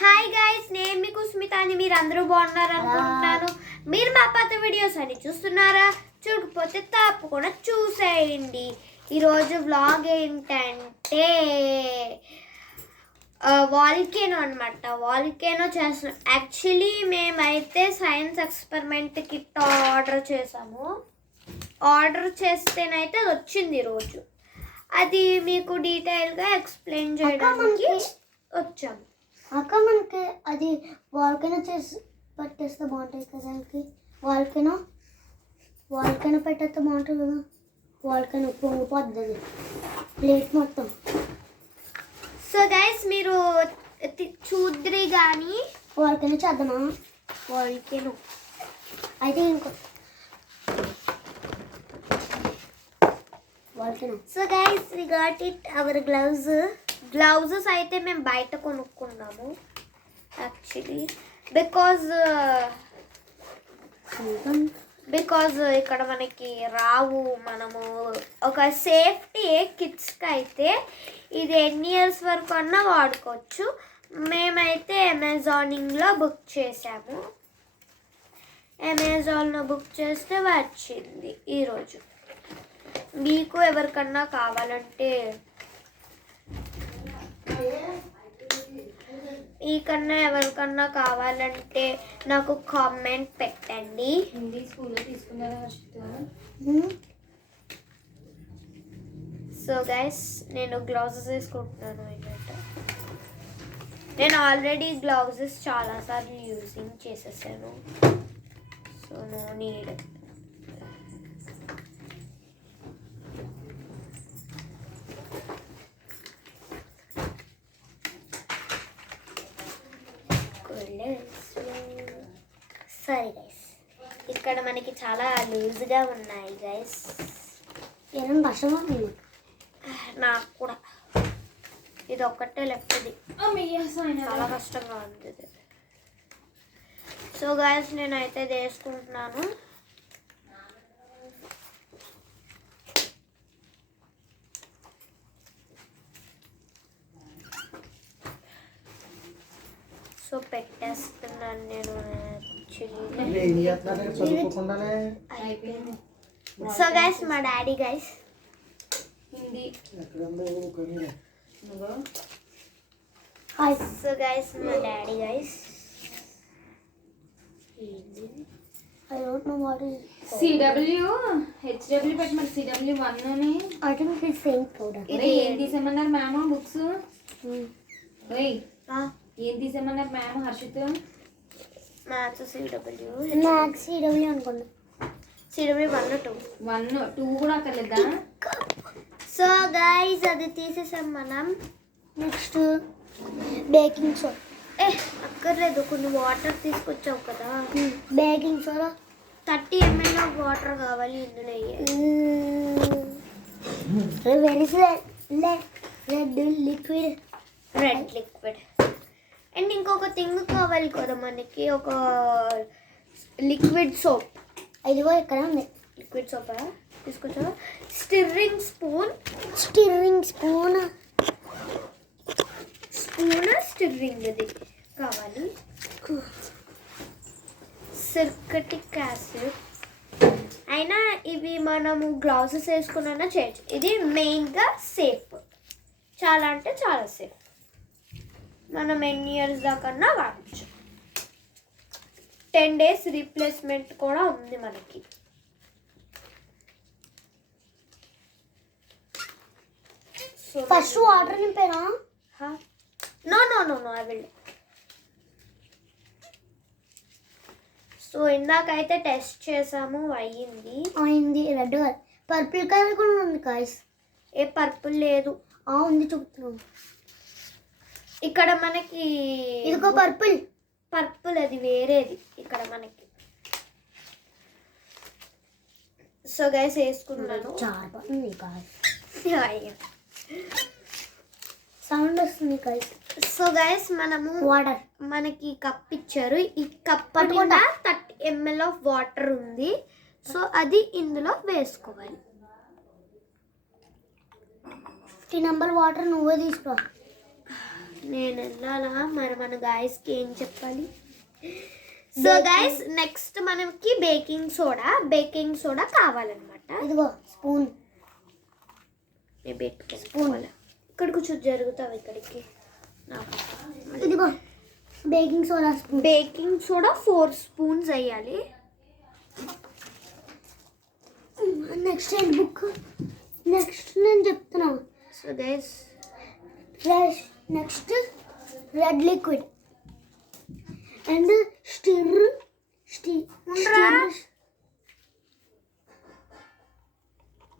Hi guys, నేను మీకు స్మితాని. మీరు అందరూ బాగున్నారు అనుకుంటున్నాను. మీరు మా పాత వీడియోస్ అని చూస్తున్నారా? చూడకపోతే తప్పకుండా చూసేయండి. ఈరోజు వ్లాగ్ ఏంటంటే వాల్కేనో అనమాట. వాల్కేనో చేస్తున్నాం. యాక్చువల్లీ మేమైతే సైన్స్ ఎక్స్పెరిమెంట్ కిట్ ఆర్డర్ చేసాము. ఆర్డర్ చేస్తేనైతే అది వచ్చింది ఈరోజు. అది మీకు డీటెయిల్గా ఎక్స్ప్లెయిన్ చేయడానికి వచ్చాము. అక్క మనకి అది వాల్కెనో చేసి పట్టేస్తే బాగుంటుంది కదా. దానికి వాల్కెనో పెట్టేస్తే బాగుంటుంది కదా. వాల్కెనో పొంగిపోద్ది అది ప్లేట్ మొత్తం. సో గైస్, మీరు చూద్దరి కానీ వాల్కెనో చేద్దామా? వాల్కెనో అయితే ఇంకో volcano. So guys, we got it our gloves అయితే మేము బయట కొనుక్కున్నాము యాక్చువల్లీ. బికాజ్ ఇక్కడ మనకి రావు. మనము ఒక సేఫ్టీ కిడ్స్కి అయితే ఇది ఎన్ని ఇయర్స్ వరకు అన్నా వాడుకోవచ్చు. మేమైతే అమెజాన్లో బుక్ చేసాము. అమెజాన్లో బుక్ చేస్తే వచ్చింది ఈరోజు. మీకు ఎవరికన్నా కావాలంటే ఎవరికన్నా కావాలంటే నాకు కామెంట్ పెట్టండి. సో గైస్, నేను గ్లౌజెస్ వేసుకుంటున్నాను. ఏంటంటే నేను ఆల్రెడీ గ్లౌజెస్ చాలాసార్లు యూజింగ్ చేసేసాను. So no need. సరే గైస్, ఇక్కడ మనకి చాలా లూజ్గా ఉన్నాయి గైస్. ఏమైనా కష్టమా? నాకు కూడా ఇది ఒక్కటే లెఫ్ట్ది చాలా కష్టంగా ఉంది. సో గైస్, నేనైతే వేసుకుంటున్నాను. సో పెట్టేస్తున్నాను నేను. సో గైస్, మా డాడీ గైస్. సో గైస్, మా daddy guys. I don't know what is CW HW పెట్టమని CW1 అని. I think it's same product. ఇది ఏం తీసేమన్నారు మ్యామ్? బుక్స్ ఓయ్ ఏం తీసేమన్నారు మ్యామ్? హర్షిత్ మ్యాథ్స్ CW అనుకున్నా. CW 1 2 కూడా అక్కర్లేదా? సో గైస్, అది తీసేసాం మనం. Next baking soda. అక్కర్లేదు, కొన్ని వాటర్ తీసుకొచ్చావు కదా. Baking soda 30 ml of water కావాలి ఇందులో. Red liquid. అండ్ ఇంకొక థింగ్ కావాలి కదా మనకి, ఒక లిక్విడ్ సోప్. ఇదిగో ఇక్కడ ఉంది లిక్విడ్ సోప్ తీసుకొచ్చా. స్టిర్రింగ్ స్పూన్ స్టిర్రింగ్ ఇది కావాలి. సిర్కటిక్ యాసిడ్ అయినా ఇవి మనము గ్లౌజెస్ వేసుకున్నా చేయొచ్చు. ఇది మెయిన్గా సేఫ్, చాలా అంటే చాలా సేఫ్. మనం ఎన్ని ఇయర్స్ దాకా వాడచ్చు. 10 days రీప్లేస్మెంట్ కూడా ఉంది మనకి. ఫస్ట్ వాటర్ నింపేనా? No I will. సో ఇందాకైతే టెస్ట్ చేసాము, అయ్యింది. రెడ్ కలర్, పర్పుల్ కలర్ కూడా ఉంది గాయ్స్. ఏ పర్పుల్ లేదు. ఉంది, చూపుతున్నాను. ఇక్కడ మనకి ఇదిగో పర్పుల్ అది వేరేది ఇక్కడ మనకి. సో గైస్, వేసుకున్నాను. సౌండ్ వస్తుంది గాయ్స్. సో గైస్, మనము వాటర్ మనకి కప్ ఇచ్చారు. ఈ కప్ నిండా 30 ml ఆఫ్ వాటర్ ఉంది. సో అది ఇందులో వేసుకోవాలి. 50 నెంబర్ వాటర్ నువ్వే తీసుకో. నేను వెళ్ళాలా మరి మన గాయస్కి ఏం చెప్పాలి? సో గైస్ నెక్స్ట్ మనకి బేకింగ్ సోడా కావాలన్నమాట. ఇదిగో స్పూన్. పెట్టుకోవాలి. ఇక్కడ కూర్చో జరుగుతావు ఇక్కడికి. ఇదిగో baking soda spoon. Baking soda 4 spoons వేయాలి. నెక్స్ట్ ఏంటి బుక్? నెక్స్ట్ నేను చెప్తున్నా. So guys next red liquid and stir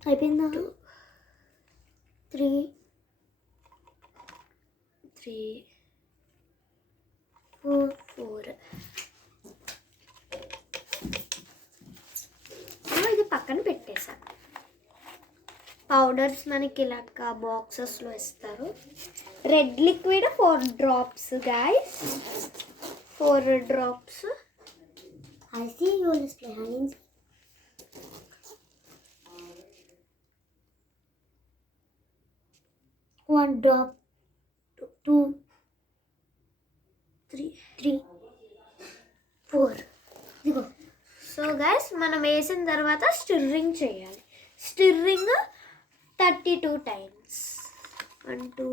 అయిపోయిందా? 3 4 ఇది పక్కన పెట్టేసా. పౌడర్స్ మనకి ఇలాగ బాక్సెస్లో ఇస్తారు. Red liquid 4 drops guys, 4 drops. I see you will play hanging. One drop, 2, 3, 4. ఇదిగో. సో గైస్ మనం వేసిన తర్వాత స్టిర్రింగ్ చేయాలి. Stirring 32 times. 1 2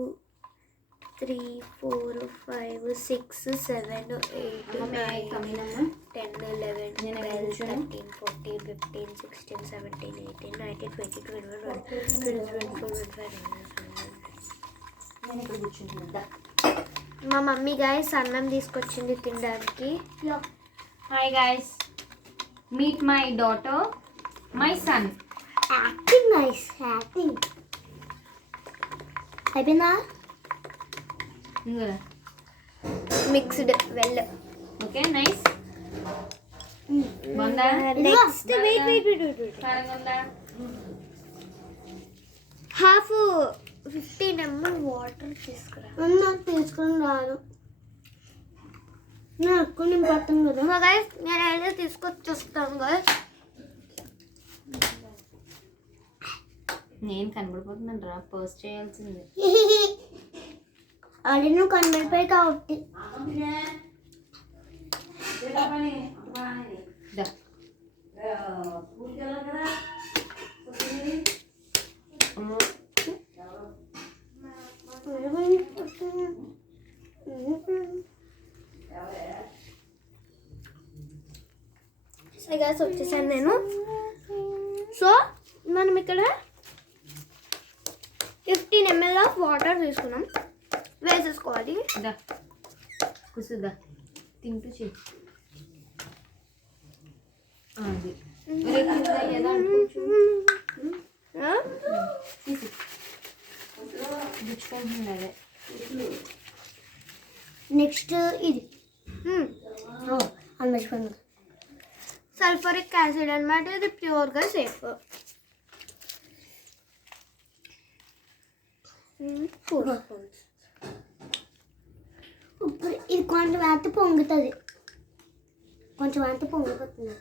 3 4 5 6 7 8 9 10 11 12 13 14 15 16 17 18 19 20 21 22 24 25. మా మమ్మీ గాయస్ అన్నం తీసుకొచ్చింది తినడానికి. Hi guys, meet my daughter, my son. Acting nice acting. అయిపోయిందా? Mixed well. Okay nice. బాగుందా? నెక్స్ట్ వెయిట్ కారంగా ఉందా? హాఫ్ 15 ml వాటర్ తీసుకురా. నాకు తీసుకుని రాదు. నేను ఎక్కువ నేను పడతాను కదా. మా గైస్ నేను అయితే తీసుకొచ్చి వస్తాను గైస్. నేను కనబడిపోతున్నాను రా, పోస్ట్ చేయాల్సింది. అది నువ్వు కనబడిపోయి కాబట్టి. సో గైస్ వచ్చేసాను నేను. సో మనం ఇక్కడ 15 ml ఆఫ్ వాటర్ తీసుకున్నాం, వేసేసుకోవాలి. కుసుదా తింటూ చెయ్యి. అది గుచ్చుకుంటుంది. నెక్స్ట్ ఇది అమ్మేసుకోండి. సల్ఫరిక్ యాసిడ్ అనమాట. ఇది ప్యూర్గా సేఫ్. 4 స్పూన్స్. ఇప్పుడు ఇది కొంచెం వేస్తే పొంగుతుంది. కొంచెం వేస్తే పొంగిపోతుంది.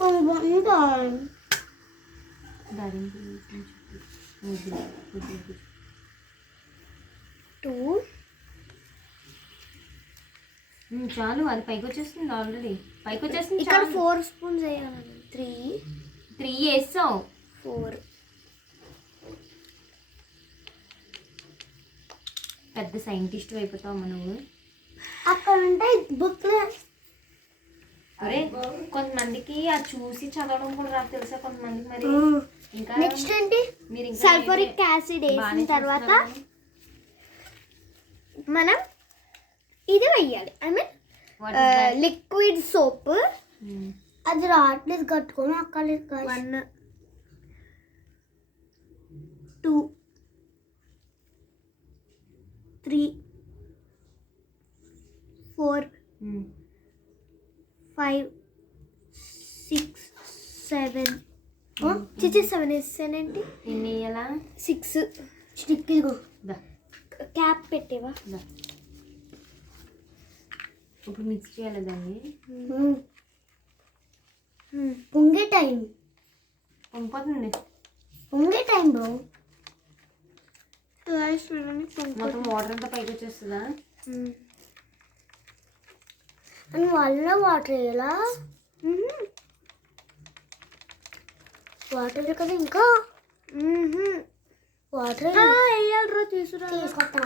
పొంగిపోతుందా? చాలు, అది పైకి వచ్చేస్తుంది. ఆల్రెడీ పైకి వచ్చేస్తుంది. ఇక్కడ 4 స్పూన్స్ వేయాలి. 3 వేసావు. 4 పెద్ద సైంటిస్ట్ అయిపోతావు నువ్వు. అక్కడ ఉంటే బుక్లో. అరే కొంతమందికి అది చూసి చదవడం కూడా రాదు తెలుసా కొంతమందికి. మరి ఇంకా నెక్స్ట్ ఏంటి? మీరు సల్ఫరిక్ యాసిడ్ వేసిన తర్వాత మనం ఇది వేయాలి. I mean liquid soap. అది రావట్లేదు, కట్టుకొని అక్కర్లేదు. 1 2 3 4 5 6 7 7 వేసానండి. ఎన్ని వేయాలా? 6 స్టిక్. ఇదిగో క్యాప్ పెట్టేవా? ఇప్పుడు మిక్స్ చేయాలి దాన్ని. పొంగే టైం పొంగిపోతుంది. పొంగే టైం బ్రో. గైస్ చూడండి మొత్తం వాటర్ అంతా పైకి వచ్చేస్తుందా? అని వాళ్ళ వాటర్ వేయాలా? వాటర్ కదా ఇంకా వాటర్ వేయాలరా తీసుకొస్తా.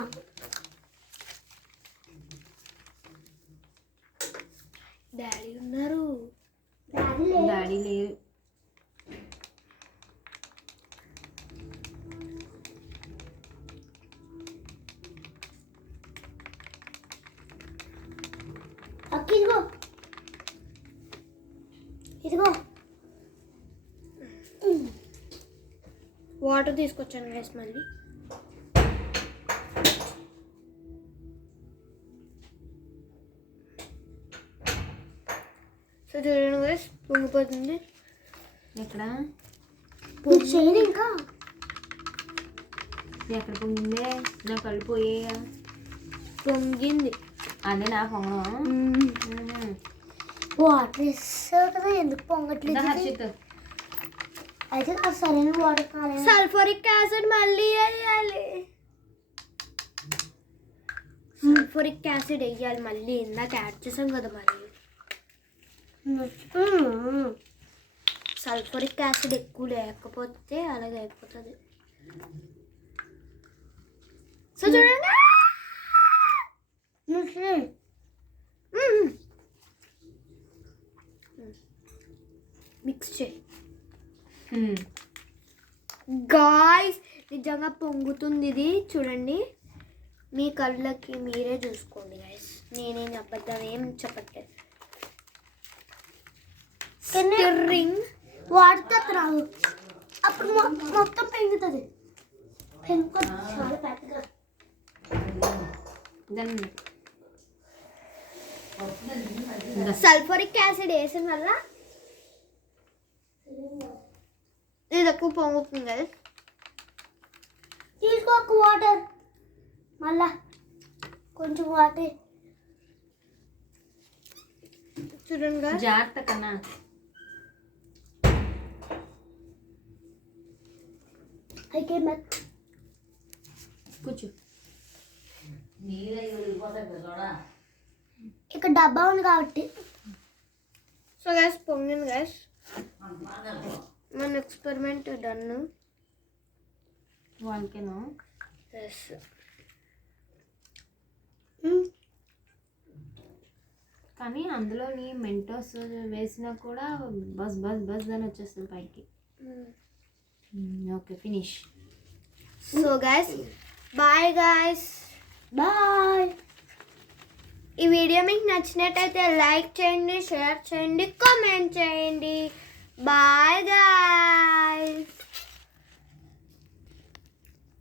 డాడీ ఉన్నారు. డాడీ లేరు. ఇదిగో ఇదిగో వాటర్ తీసుకొచ్చాను గైస్ మళ్ళీ. సో చూడండి గైస్ పొంగిపోతుంది. ఎక్కడ చేయను ఇంకా. ఎక్కడ పొంగిందే? నా కళ్ళు పోయేయా? పొంగింది. అదే నా పొంగడం. వాటర్ వేస్తావు కదా, ఎందుకు పొంగట్లేదు? హర్షిత్ అయితే సరైన వాటర్ కావాలి. సల్ఫరిక్ యాసిడ్ మళ్ళీ వేయాలి. సల్ఫరిక్ యాసిడ్ వేయాలి మళ్ళీ. ఇందాక యాడ్ చేసాం కదా మళ్ళీ. సల్ఫరిక్ యాసిడ్ ఎక్కువ లేకపోతే అలాగే అయిపోతుంది. సో చూడండి మిక్స్ చేయి గాయ్స్. నిజంగా పొంగుతుంది ఇది చూడండి. మీ కళ్ళకి మీరే చూసుకోండి గాయ్స్. నేనేం అబద్ధం ఏం చెప్పట్లేదు. స్టిర్రింగ్ వాటర్ రాదు, అప్పుడు మొత్తం పెంగుతుంది. పెంగుతుంది చాలా పెద్దగా. సల్ఫరిక్ యాసిడ్ వేసిన వల్ల ఇది ఎక్కువ పొంగుతుంది కదా. తీసుకోక వాటర్, మళ్ళా కొంచెం వాటర్ చూడండి guys. జాగ్రత్త కన్నా. అయితే కూర్చో. ఇక్కడ డబ్బా ఉంది కాబట్టి. సో గైస్ పొంగింది గైస్. మన ఎక్స్పెరిమెంట్ డన్. వాల్కెనో. ఎస్. కానీ అందులోని మెంటోస్ వేసినా కూడా బస్ బస్ బస్ అని వచ్చేస్తుంది పైకి. Okay finish. So guys bye guys. Bye. ఈ వీడియో మీకు నచ్చినట్టయితే లైక్ చేయండి, షేర్ చేయండి, కామెంట్ చేయండి. Bye guys.